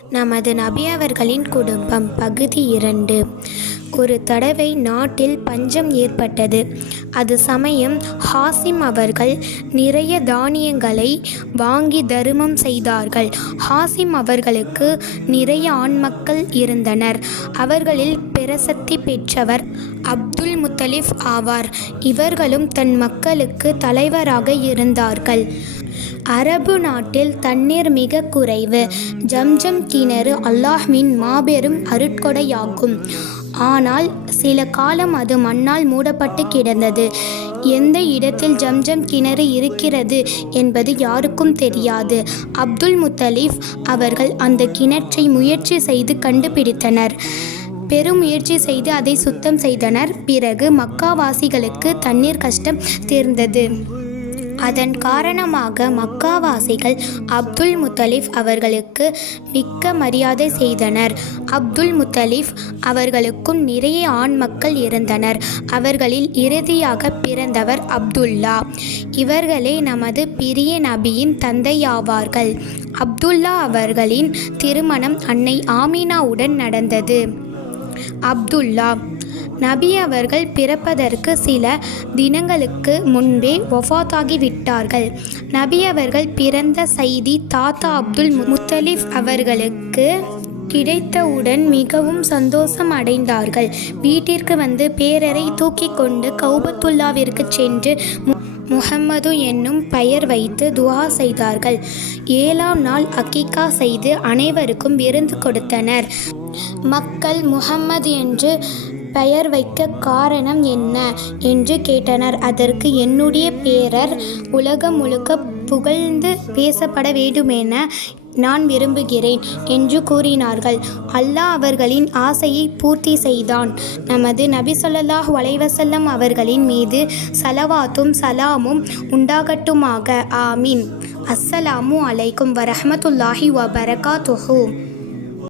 நமது நபி அவர்களின் குடும்பம் பகுதி 2. ஒரு தடவை நாட்டில் பஞ்சம் ஏற்பட்டது. அது சமயம் ஹாசிம் அவர்கள் நிறைய தானியங்களை வாங்கி தருமம் செய்தார்கள். ஹாசிம் அவர்களுக்கு நிறைய ஆண் மக்கள் இருந்தனர். அவர்களில் பிரசித்தி பெற்றவர் அப்துல் முத்தலிப் ஆவார். இவர்களும் தன் மக்களுக்கு தலைவராக இருந்தார்கள். அரபு நாட்டில் தண்ணீர் மிக குறைவு. ஜம்ஜம் கிணறு அல்லாஹ்வின் மாபெரும் அருட்கொடையாகும். ஆனால் சில காலம் அது மண்ணால் மூடப்பட்டு கிடந்தது. எந்த இடத்தில் ஜம்ஜம் கிணறு இருக்கிறது என்பது யாருக்கும் தெரியாது. அப்துல் முத்தலிப் அவர்கள் அந்த கிணற்றை முயற்சி செய்து கண்டுபிடித்தனர். பெரும் முயற்சி செய்து அதை சுத்தம் செய்தனர். பிறகு மக்காவாசிகளுக்கு தண்ணீர் கஷ்டம் தீர்ந்தது. அதன் காரணமாக மக்காவாசிகள் அப்துல் முத்தலிப் அவர்களுக்கு மிக்க மரியாதை செய்தனர். அப்துல் முத்தலிப் அவர்களுக்கும் நிறைய ஆண் மக்கள் இருந்தனர். அவர்களில் இறுதியாக பிறந்தவர் அப்துல்லா. இவர்களே நமது பிரிய நபியின் தந்தையாவார்கள். அப்துல்லா அவர்களின் திருமணம் அன்னை ஆமினாவுடன் நடந்தது. அப்துல்லா நபி அவர்கள் பிறப்பதற்கு சில தினங்களுக்கு முன்பே வஃபாத்தாகிவிட்டார்கள். நபி அவர்கள் பிறந்த செய்தி தாத்தா அப்துல் முத்தலிப் அவர்களுக்கு கிடைத்தவுடன் மிகவும் சந்தோஷம் அடைந்தார்கள். வீட்டிற்கு வந்து பேரரை தூக்கி கொண்டு கௌபத்துல்லாவிற்கு சென்று முஹம்மது என்னும் பெயர் வைத்து துஆ செய்தார்கள். 7ஆம் நாள் அக்கீகா செய்து அனைவருக்கும் விருந்து கொடுத்தனர். மக்கள் முஹம்மது என்று பெயர் வைக்க காரணம் என்ன என்று கேட்டனர். அதற்கு என்னுடைய பேரர் உலகம் முழுக்க புகழ்ந்து பேசப்பட வேண்டுமென நான் விரும்புகிறேன் என்று கூறினார்கள். அல்லாஹ் அவர்களின் ஆசையை பூர்த்தி செய்தான். நமது நபி ஸல்லல்லாஹு அலைஹி வஸல்லம் அவர்களின் மீது ஸலவாத்தும் சலாமும் உண்டாகட்டுமாக. ஆமீன். அஸ்ஸலாமு அலைக்கும் வரஹ்மத்துல்லாஹி வபரகாத்துஹு.